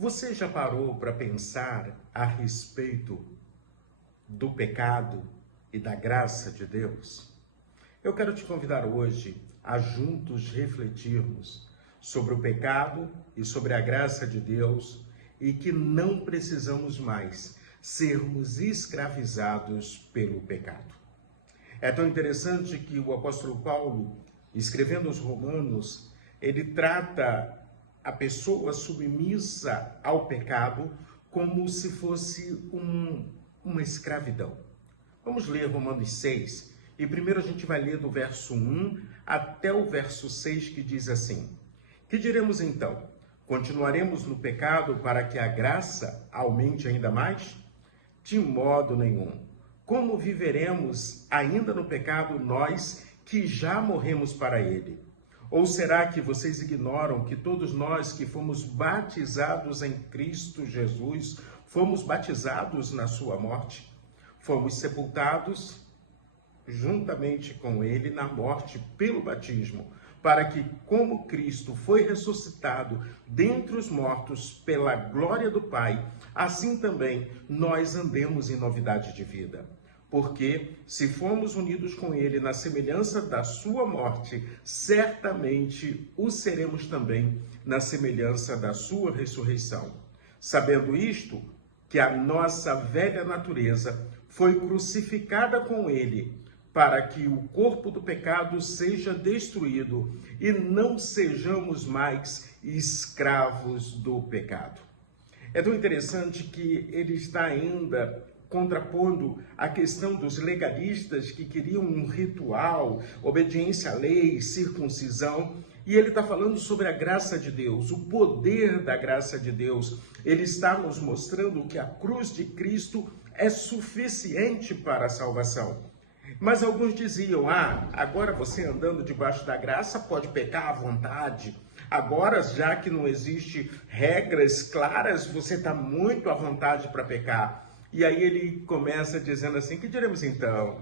Você já parou para pensar a respeito do pecado e da graça de Deus? Eu quero te convidar hoje a juntos refletirmos sobre o pecado e sobre a graça de Deus e que não precisamos mais sermos escravizados pelo pecado. É tão interessante que o apóstolo Paulo, escrevendo aos Romanos, ele trata a pessoa submissa ao pecado como se fosse uma escravidão. Vamos ler Romanos 6, e primeiro a gente vai ler do verso 1 até o verso 6, que diz assim: Que diremos então? Continuaremos no pecado para que a graça aumente ainda mais? De modo nenhum. Como viveremos ainda no pecado nós que já morremos para ele? Ou será que vocês ignoram que todos nós que fomos batizados em Cristo Jesus, fomos batizados na sua morte? Fomos sepultados juntamente com ele na morte pelo batismo, para que, como Cristo foi ressuscitado dentre os mortos pela glória do Pai, assim também nós andemos em novidade de vida. Porque, se formos unidos com ele na semelhança da sua morte, certamente o seremos também na semelhança da sua ressurreição. Sabendo isto, que a nossa velha natureza foi crucificada com ele, para que o corpo do pecado seja destruído e não sejamos mais escravos do pecado. É tão interessante que ele está ainda contrapondo a questão dos legalistas que queriam um ritual, obediência à lei, circuncisão, e ele está falando sobre a graça de Deus, o poder da graça de Deus. Ele está nos mostrando que a cruz de Cristo é suficiente para a salvação. Mas alguns diziam, agora você andando debaixo da graça pode pecar à vontade. Agora, já que não existe regras claras, você está muito à vontade para pecar. E aí ele começa dizendo assim, que diremos então?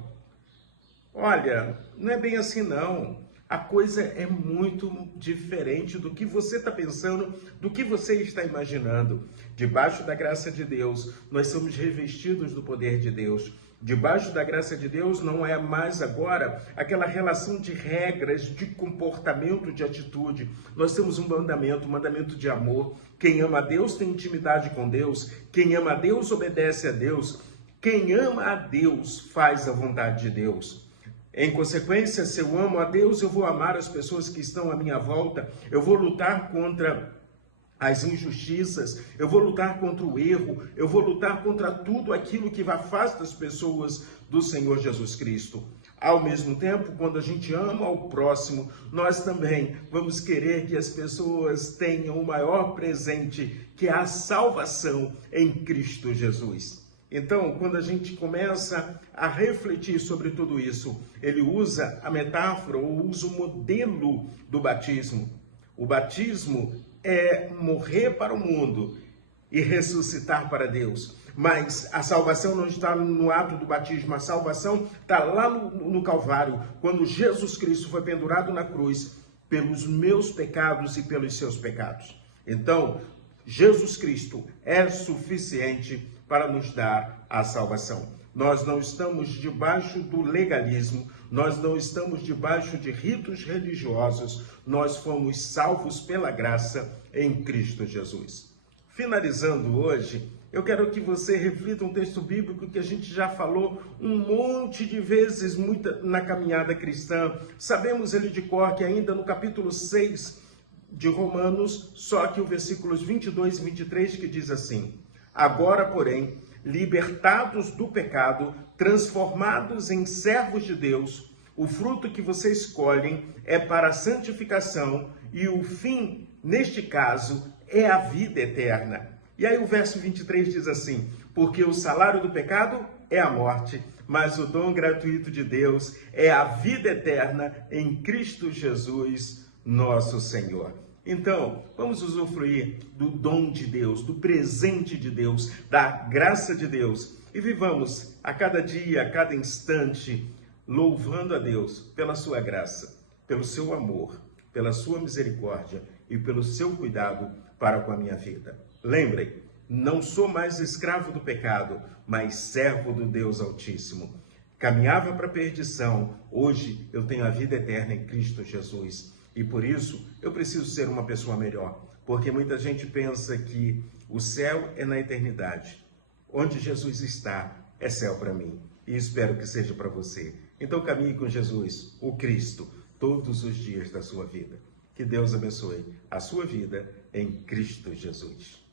Olha, não é bem assim não. A coisa é muito diferente do que você está pensando, do que você está imaginando. Debaixo da graça de Deus, nós somos revestidos do poder de Deus. Debaixo da graça de Deus não é mais agora aquela relação de regras, de comportamento, de atitude. Nós temos um mandamento de amor. Quem ama a Deus tem intimidade com Deus. Quem ama a Deus obedece a Deus. Quem ama a Deus faz a vontade de Deus. Em consequência, se eu amo a Deus, eu vou amar as pessoas que estão à minha volta. Eu vou lutar contra as injustiças, eu vou lutar contra o erro, eu vou lutar contra tudo aquilo que afasta as pessoas do Senhor Jesus Cristo. Ao mesmo tempo, quando a gente ama ao próximo, nós também vamos querer que as pessoas tenham o maior presente, que é a salvação em Cristo Jesus. Então, quando a gente começa a refletir sobre tudo isso, ele usa a metáfora, ou usa o modelo do batismo. O batismo é morrer para o mundo e ressuscitar para Deus. Mas a salvação não está no ato do batismo, a salvação está lá no Calvário, quando Jesus Cristo foi pendurado na cruz pelos meus pecados e pelos seus pecados. Então, Jesus Cristo é suficiente para nos dar a salvação. Nós não estamos debaixo do legalismo, nós não estamos debaixo de ritos religiosos, nós fomos salvos pela graça em Cristo Jesus. Finalizando hoje, eu quero que você reflita um texto bíblico que a gente já falou um monte de vezes na caminhada cristã. Sabemos ele de cor, que ainda no capítulo 6 de Romanos, só que o versículos 22 e 23 que diz assim: Agora, porém, libertados do pecado, transformados em servos de Deus, o fruto que vocês escolhem é para a santificação e o fim, neste caso, é a vida eterna. E aí o verso 23 diz assim: Porque o salário do pecado é a morte, mas o dom gratuito de Deus é a vida eterna em Cristo Jesus, nosso Senhor. Então, vamos usufruir do dom de Deus, do presente de Deus, da graça de Deus, e vivamos a cada dia, a cada instante, louvando a Deus pela sua graça, pelo seu amor, pela sua misericórdia e pelo seu cuidado para com a minha vida. Lembrem, não sou mais escravo do pecado, mas servo do Deus Altíssimo. Caminhava para a perdição, hoje eu tenho a vida eterna em Cristo Jesus. E por isso eu preciso ser uma pessoa melhor, porque muita gente pensa que o céu é na eternidade. Onde Jesus está é céu para mim, e espero que seja para você. Então caminhe com Jesus, o Cristo, todos os dias da sua vida. Que Deus abençoe a sua vida em Cristo Jesus.